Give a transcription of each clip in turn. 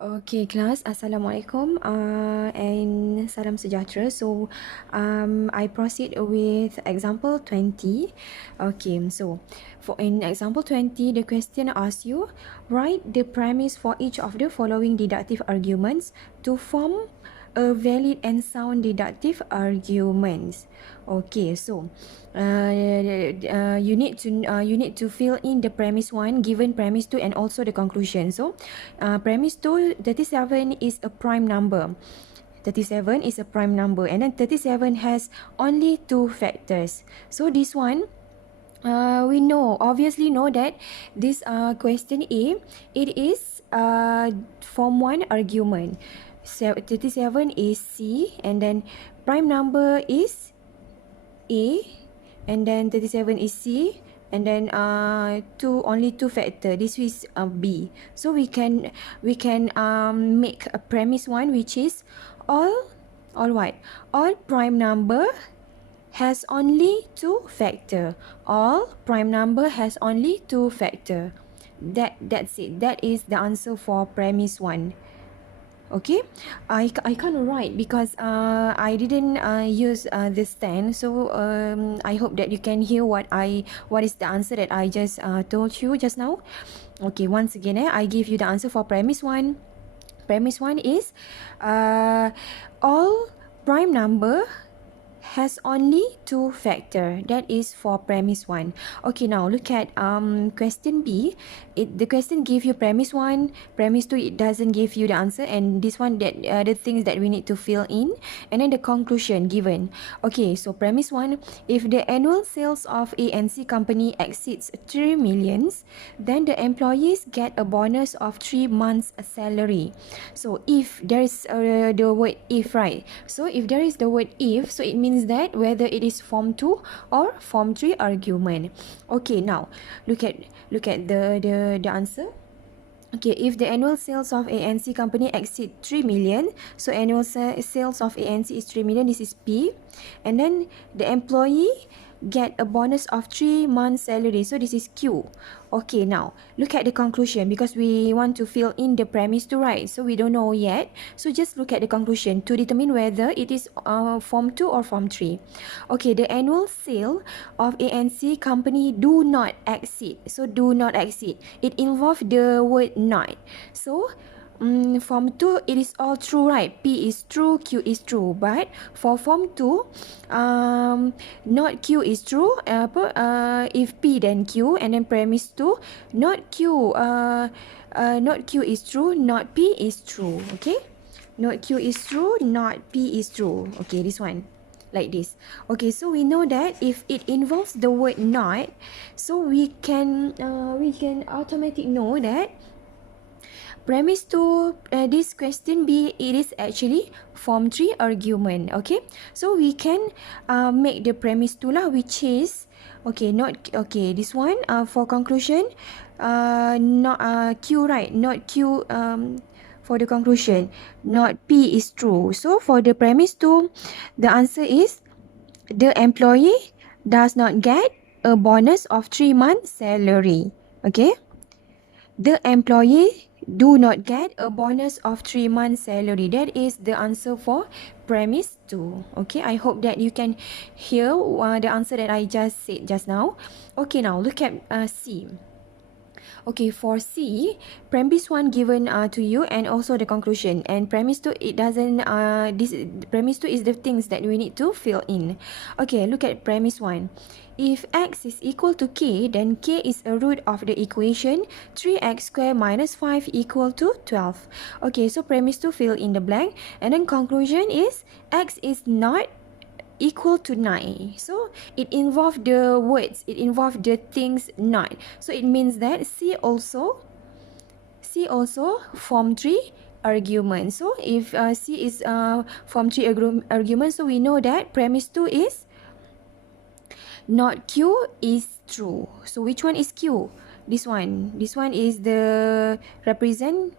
Okay, class. Assalamualaikum and salam sejahtera. So, I proceed with example 20. Okay, so for in example 20, the question asks you, write the premise for each of the following deductive arguments to form a valid and sound deductive arguments. Okay, so you need to fill in the premise 1, given premise 2, and also the conclusion. So premise 2, 37 is a prime number. 37 is a prime number, and then 37 has only two factors. So this one, we obviously know that this question A, it is form 1 argument. 37 is C, and then prime number is A, and then 37 is C, and then only two factor. This is B. So we can make a premise 1, which is all what? All prime number has only two factor. All prime number has only two factor. That's it. That is the answer for premise 1. Okay, I can't write because I didn't use the stand. So I hope that you can hear what is the answer that I just told you just now. Okay, once again, I give you the answer for premise 1. Premise 1 is all prime number has only two factor. That is for premise 1. Okay, now look at question B. The question give you premise 1, premise 2 it doesn't give you the answer, and this one that the things that we need to fill in, and then the conclusion given. Okay, so premise 1, if the annual sales of A and C company exceeds 3 millions, then the employees get a bonus of 3 months salary. So if there is the word if, right? So if there is the word if, so it means that whether it is form 2 or form 3 argument. Okay, now look at the answer. Okay, if the annual sales of A and C company exceed 3 million, so annual sales of A and C is 3 million, this is P, and then the employee get a bonus of 3 months salary, so this is Q. Okay, now look at the conclusion, because we want to fill in the premise to write, so we don't know yet. So just look at the conclusion to determine whether it is form 2 or form 3. Okay, the annual sale of A and C company do not exceed. So do not exceed, it involves the word not. So form 2 it is all true, right? P is true, Q is true. But for form 2, not Q is true. If P then Q, and then premise 2, not Q is true, not P is true. Okay, not Q is true, not P is true. Okay, this one like this. Okay, so we know that if it involves the word not, so we can automatically know that premise 2, this question B, it is actually form 3 argument. Okay, so we can make the premise 2 lah, which is this one for conclusion, not Q, right? Not Q for the conclusion, not P is true. So for the premise 2, the answer is the employee does not get a bonus of 3 months salary. Okay, the employee do not get a bonus of 3 months salary. That is the answer for premise 2. Okay, I hope that you can hear the answer that I just said just now. Okay, now look at C. Okay, for C, premise 1 given to you, and also the conclusion. And premise 2, it doesn't, this premise 2 is the things that we need to fill in. Okay, look at premise 1. If x is equal to k, then k is a root of the equation 3x squared minus 5 equal to 12. Okay, so premise 2 fill in the blank. And then conclusion is x is not equal to 9. So it involves the words, it involves the things not. So it means that C also form 3 argument. So if C is form 3 argument, so we know that premise 2 is not Q is true. So which one is Q? This one is the represent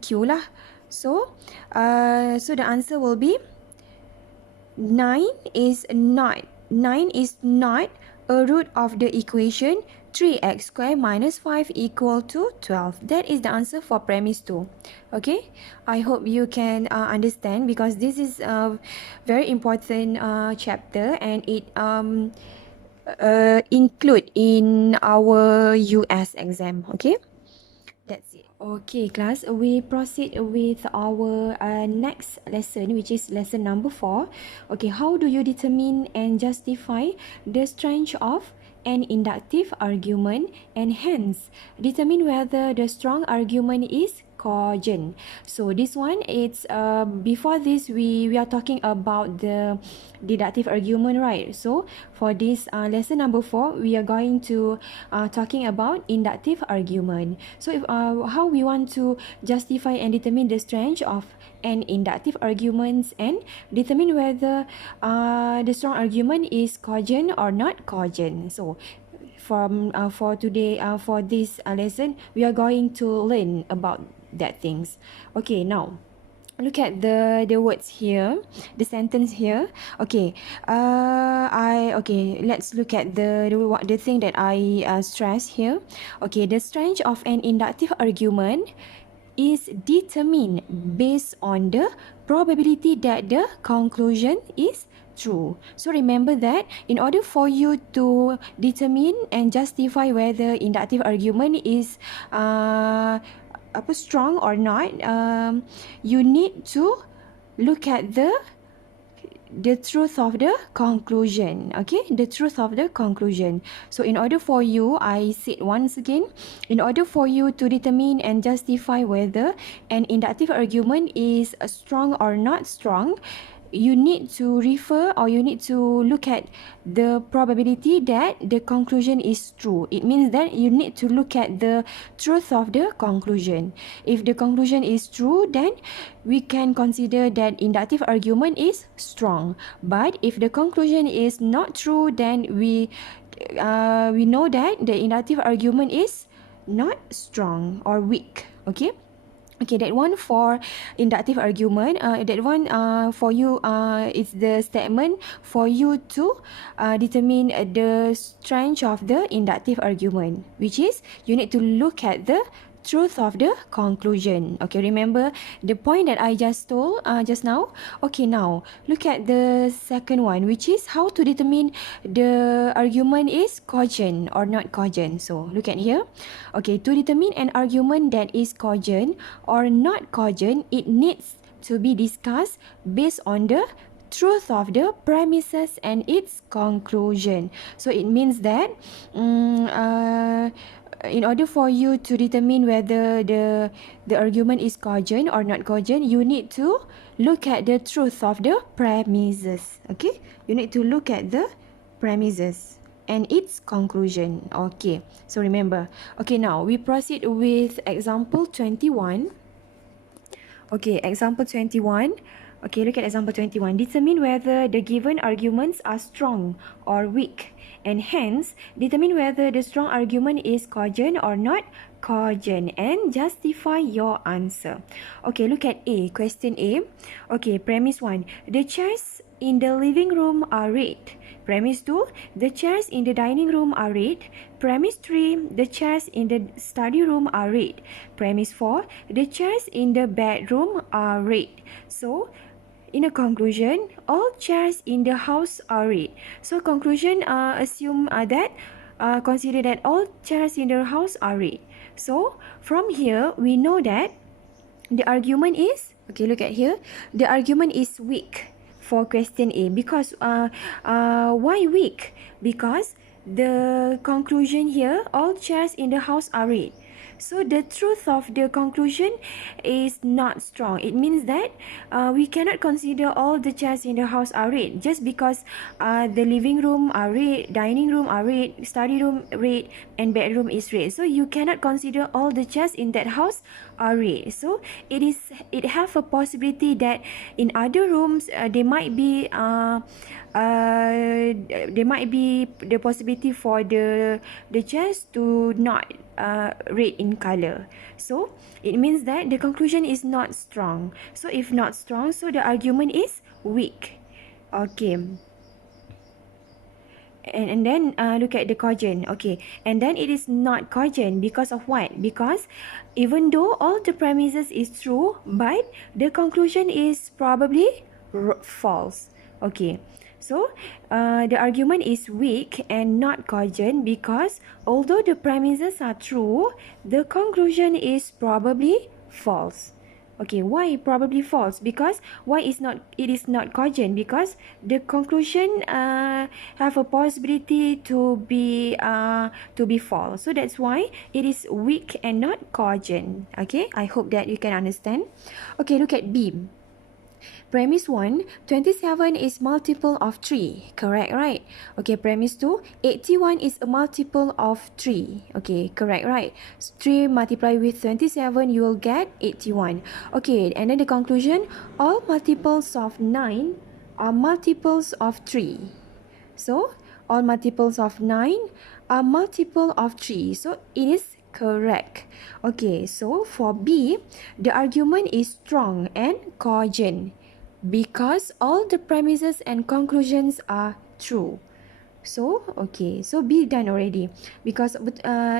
Q lah. So the answer will be 9 is not a root of the equation 3x squared minus 5 equal to 12. That is the answer for premise 2. Okay, I hope you can understand, because this is a very important chapter, and it include in our US exam. Okay, that's it. Okay, class, we proceed with our next lesson, which is lesson number 4. Okay, how do you determine and justify the strength of an inductive argument, and hence determine whether the strong argument is cogent. So this one, it's before this we are talking about the deductive argument, right? So for this lesson number 4, we are going to talking about inductive argument. So if how we want to justify and determine the strength of an inductive arguments, and determine whether the strong argument is cogent or not cogent. So for today, for this lesson, we are going to learn about that things. Okay, now look at the words here, the sentence here. Okay, let's look at the thing that I stress here. Okay, the strength of an inductive argument is determined based on the probability that the conclusion is true. So remember that in order for you to determine and justify whether inductive argument is strong or not, you need to look at the truth of the conclusion. Okay, the truth of the conclusion. So in order for you, I said once again, in order for you to determine and justify whether an inductive argument is strong or not strong, you need to refer, or you need to look at the probability that the conclusion is true. It means that you need to look at the truth of the conclusion. If the conclusion is true, then we can consider that inductive argument is strong. But if the conclusion is not true, then we know that the inductive argument is not strong or weak. Okay. Okay, that one for inductive argument. That one for you, it's the statement for you to determine the strength of the inductive argument, which is you need to look at the truth of the conclusion. Okay, remember the point that I just told just now. Okay, now look at the second one, which is how to determine the argument is cogent or not cogent. So look at here. Okay, to determine an argument that is cogent or not cogent, it needs to be discussed based on the truth of the premises and its conclusion. So it means that in order for you to determine whether the argument is cogent or not cogent, you need to look at the truth of the premises. Okay, you need to look at the premises and its conclusion. Okay, so remember. Okay, now we proceed with example 21. Okay, example 21. Okay, look at example 21. Determine whether the given arguments are strong or weak, and hence determine whether the strong argument is cogent or not cogent, and justify your answer. Okay, look at A, question A. Okay, premise 1. The chairs in the living room are red. Premise 2. The chairs in the dining room are red. Premise 3. The chairs in the study room are red. Premise 4. The chairs in the bedroom are red. So, in a conclusion, all chairs in the house are red. So conclusion, assume that, consider that all chairs in the house are red. So from here, we know that the argument is, okay, look at here, the argument is weak for question A. Because why weak? Because the conclusion here, all chairs in the house are red. So the truth of the conclusion is not strong. It means that we cannot consider all the chairs in the house are red just because the living room are red, dining room are red, study room red, and bedroom is red. So you cannot consider all the chairs in that house are red. So it have a possibility that in other rooms there might be the possibility for the chairs to not red in color. So it means that the conclusion is not strong. So if not strong, so the argument is weak. Okay. And then look at the cogent. Okay, and then it is not cogent because of what? Because even though all the premises is true, but the conclusion is probably false. Okay, so the argument is weak and not cogent because although the premises are true, the conclusion is probably false. Okay, why probably false? Because why it is not cogent? Because the conclusion have a possibility to be false. So that's why it is weak and not cogent. Okay, I hope that you can understand. Okay, look at B. Premise 1, 27 is multiple of 3. Correct, right? Okay, premise 2, 81 is a multiple of 3. Okay, correct, right? 3 multiply with 27, you will get 81. Okay, and then the conclusion, all multiples of 9 are multiples of 3. So, all multiples of 9 are multiple of 3. So, it is correct. Okay, so for B, the argument is strong and cogent because all the premises and conclusions are true. So, okay, so B done already because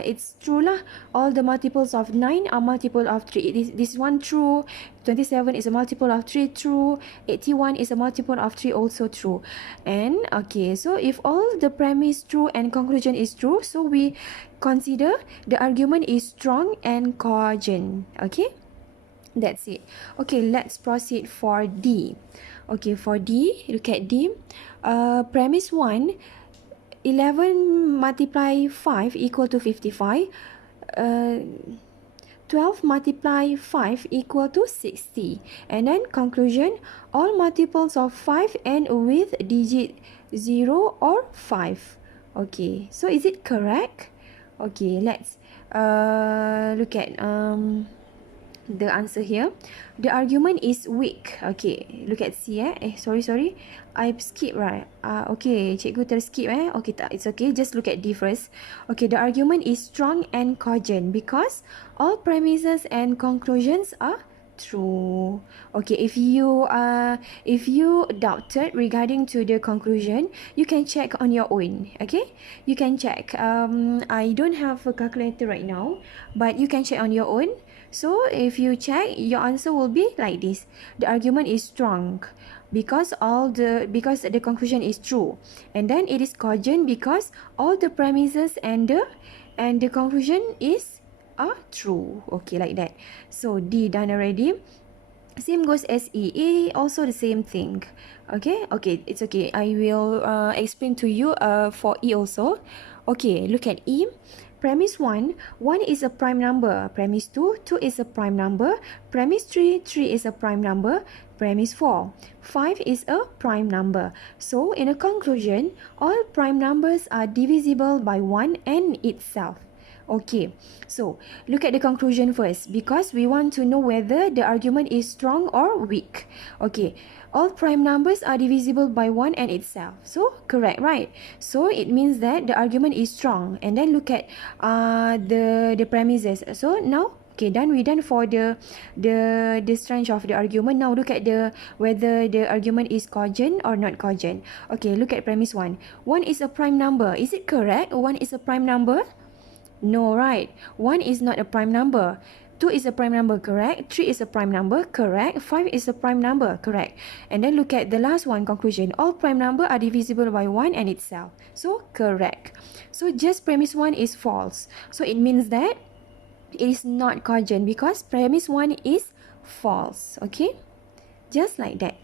it's true lah. All the multiples of 9 are multiple of 3. This one true, 27 is a multiple of 3 true, 81 is a multiple of 3 also true. And okay, so if all the premise true and conclusion is true, so we consider the argument is strong and cogent. Okay, that's it. Okay, let's proceed for D. Okay, for D, look at D. Premise 1, 11 multiply 5 equal to 55. 12 multiply 5 equal to 60. And then conclusion, all multiples of 5 end with digit 0 or 5. Okay, so is it correct? Okay, let's look at the answer here. The argument is weak. Okay, look at C. Sorry. I skip, right? Okay, cikgu terskip. Okay, tak, it's okay. Just look at D first. Okay, the argument is strong and cogent because all premises and conclusions are true. Okay, if you doubted regarding to the conclusion, you can check on your own. Okay, you can check. I don't have a calculator right now, but you can check on your own. So if you check, your answer will be like this. The argument is strong because the conclusion is true, and then it is cogent because all the premises and the conclusion are true. Okay, like that. So D done already. Same goes as E. E also the same thing. Okay, it's okay. I will explain to you for E also. Okay, look at E. Premise 1, 1 is a prime number. Premise 2, 2 is a prime number. Premise 3, 3 is a prime number. Premise 4, 5 is a prime number. So, in a conclusion, all prime numbers are divisible by 1 and itself. Okay, so look at the conclusion first because we want to know whether the argument is strong or weak. Okay, all prime numbers are divisible by 1 and itself. So, correct, right? So, it means that the argument is strong. And then look at the premises. So, now, okay, we done for the strength of the argument. Now, look at whether the argument is cogent or not cogent. Okay, look at premise 1. 1 is a prime number. Is it correct? 1 is a prime number? No, right? 1 is not a prime number. 2 is a prime number, correct? 3 is a prime number, correct? 5 is a prime number, correct? And then look at the last one, conclusion. All prime number are divisible by 1 and itself. So, correct. So, just premise 1 is false. So, it means that it is not cogent because premise 1 is false. Okay? Just like that.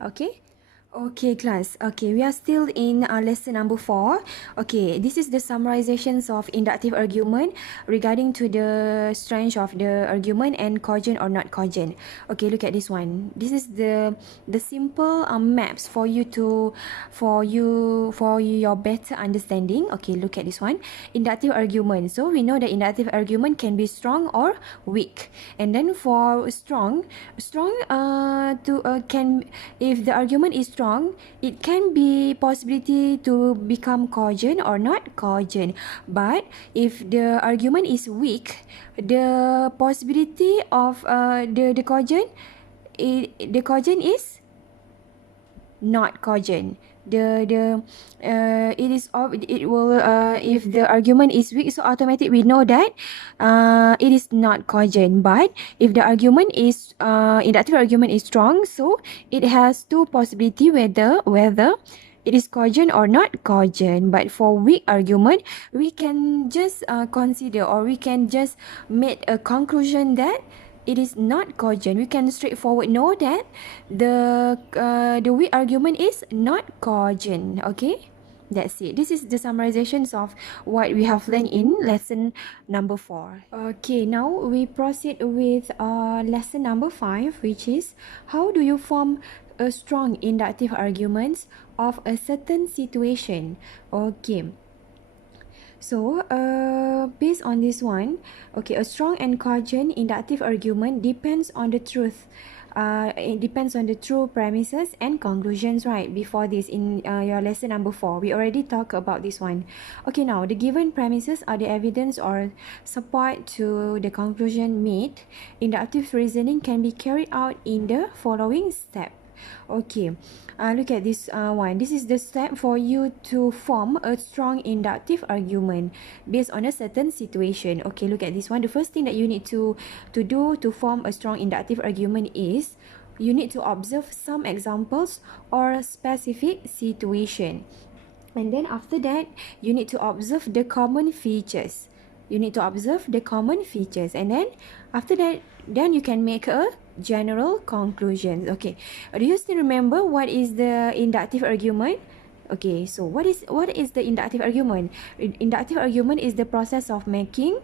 Okay? Okay, class. Okay, we are still in lesson number 4. Okay, this is the summarizations of inductive argument regarding to the strength of the argument and cogent or not cogent. Okay, look at this one. This is the simple maps for your better understanding. Okay, look at this one. Inductive argument. So we know that inductive argument can be strong or weak. And then for strong if the argument is strong, it can be possibility to become cogent or not cogent. But if the argument is weak, the possibility of the cogent is not cogent it will if the argument is weak, so automatically we know that it is not cogent. But if the argument is inductive argument is strong, so it has two possibility whether it is cogent or not cogent. But for weak argument, we can just consider, or we can just make a conclusion that it is not cogent. We can straightforward know that the weak argument is not cogent. Okay, that's it. This is the summarizations of what we have learned in lesson number 4. Okay, now we proceed with lesson number 5, which is how do you form a strong inductive arguments of a certain situation. Okay. So, based on this one, okay, a strong and cogent inductive argument depends on the truth. It depends on the true premises and conclusions, right? Before this, in your lesson number 4, we already talked about this one. Okay, now the given premises are the evidence or support to the conclusion made. Inductive reasoning can be carried out in the following step. Okay, look at this one. This is the step for you to form a strong inductive argument based on a certain situation. Okay, look at this one. The first thing that you need to do to form a strong inductive argument is you need to observe some examples or specific situation. And then after that, you need to observe the common features. You need to observe the common features. And then after that, then you can make a general conclusion. Okay, do you still remember what is the inductive argument? Okay, so what is the inductive argument? Inductive argument is the process of making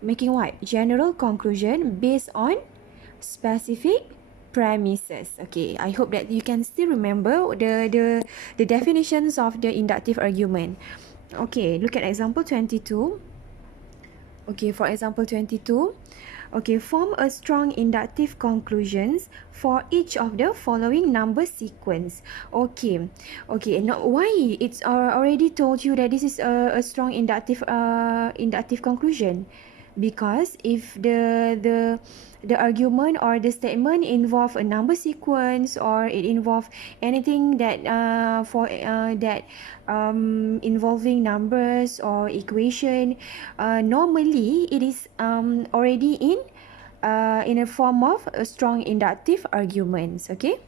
what? General conclusion based on specific premises. Okay, I hope that you can still remember the definitions of the inductive argument. Okay, look at example 22. Okay, for example 22, okay, form a strong inductive conclusions for each of the following number sequence. Okay, now why it's already told you that this is a strong inductive conclusion? Because if the argument or the statement involve a number sequence, or it involve anything that involving numbers or equation, normally it is already in a form of a strong inductive arguments. Okay,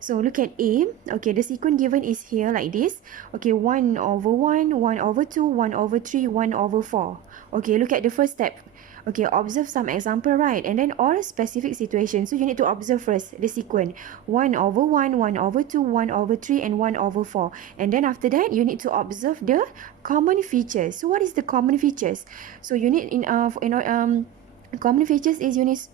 so look at A. Okay, the sequence given is here like this. Okay, 1 over 1, 1 over 2, 1 over 3, 1 over 4. Okay, look at the first step. Okay, observe some example, right? And then or specific situation. So you need to observe first the sequence. 1 over 1, 1 over 2, 1 over 3, and 1 over 4. And then after that, you need to observe the common features. So what is the common features? So you need common features is is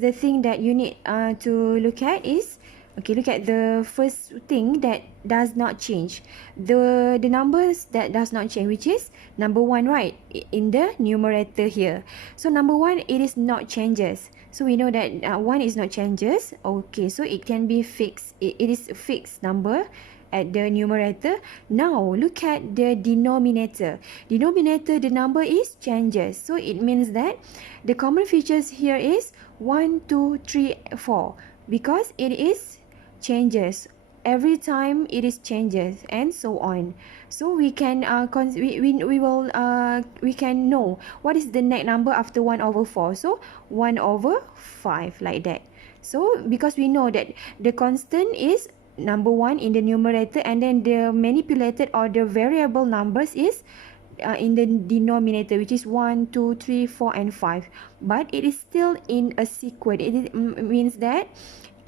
the thing that you need to look at is, okay, look at the first thing that does not change, the numbers that does not change, which is number 1, right, in the numerator here. So number 1, it is not changes, so we know that 1 is not changes. Okay, so it can be fixed, it is a fixed number at the numerator. Now look at the denominator. Denominator, the number is changes, so it means that the common features here is 1, 2, 3, 4, because it is changes. Every time it is changes, and so on. So we can we can know what is the next number after 1 over 4. So 1 over 5, like that. So because we know that the constant is number 1 in the numerator, and then the manipulated or the variable numbers is in the denominator, which is 1, 2, 3, 4, and 5. But it is still in a sequence. It means that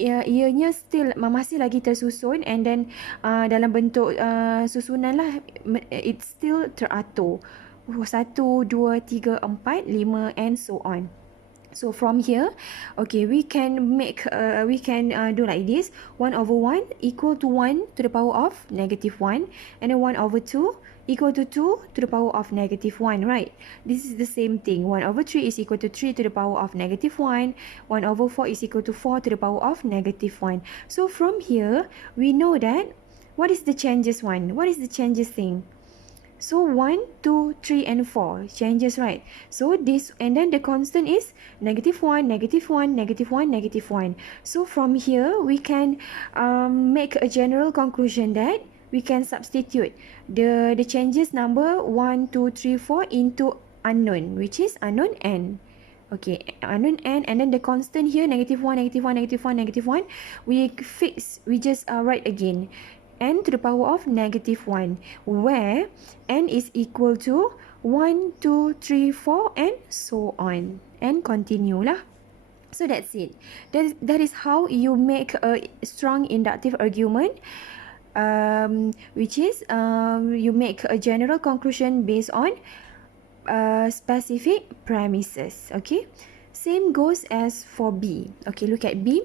ianya still masih lagi tersusun, and then dalam bentuk susunan lah, it's still teratur 1, 2, 3, 4, 5, and so on. So from here, okay, we can make do like this. 1 over 1 equal to 1 to the power of negative 1, and then 1 over 2 equal to 2 to the power of negative 1, right? This is the same thing. 1 over 3 is equal to 3 to the power of negative 1. 1 over 4 is equal to 4 to the power of negative 1. So from here, we know that what is the changes one? What is the changes thing? So 1, 2, 3, and 4 changes, right? So this, and then the constant is -1, -1, -1, -1. So from here, we can make a general conclusion that we can substitute the changes number 1, 2, 3, 4 into unknown, which is unknown n. Okay, unknown n, and then the constant here, -1, -1, -1, -1, we just write again, n to the power of -1, where n is equal to 1, 2, 3, 4, and so on. And continue lah. So that's it. That is how you make a strong inductive argument, which is you make a general conclusion based on specific premises. Okay, same goes as for B. Okay, look at B.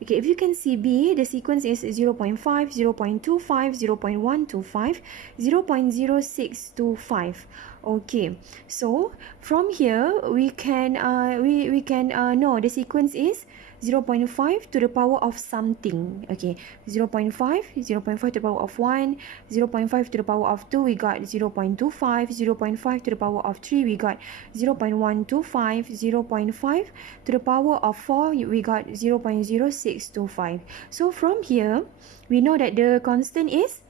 Okay, if you can see B, the sequence is 0.5, 0.25, 0.125, 0.0625. Okay, so from here we can know the sequence is 0.5 to the power of something. Okay, 0.5, 0.5 to the power of 1, 0.5 to the power of 2, we got 0.25, 0.5 to the power of 3, we got 0.125, 0.5 to the power of 4, we got 0.0625. So from here, we know that the constant is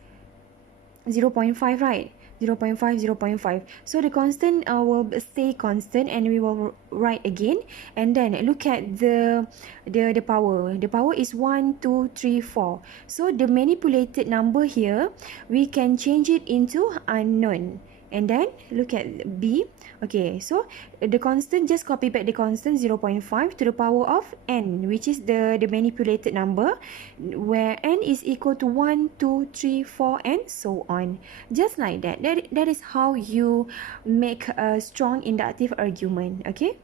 0.5, right? 0.5, 0.5. So the constant will stay constant, and we will write again. And then look at the power. The power is 1, 2, 3, 4. So the manipulated number here, we can change it into unknown. And then look at B. Okay, so the constant, just copy back the constant 0.5 to the power of n, which is the manipulated number, where n is equal to 1, 2, 3, 4, and so on. Just like that. That is how you make a strong inductive argument. Okay.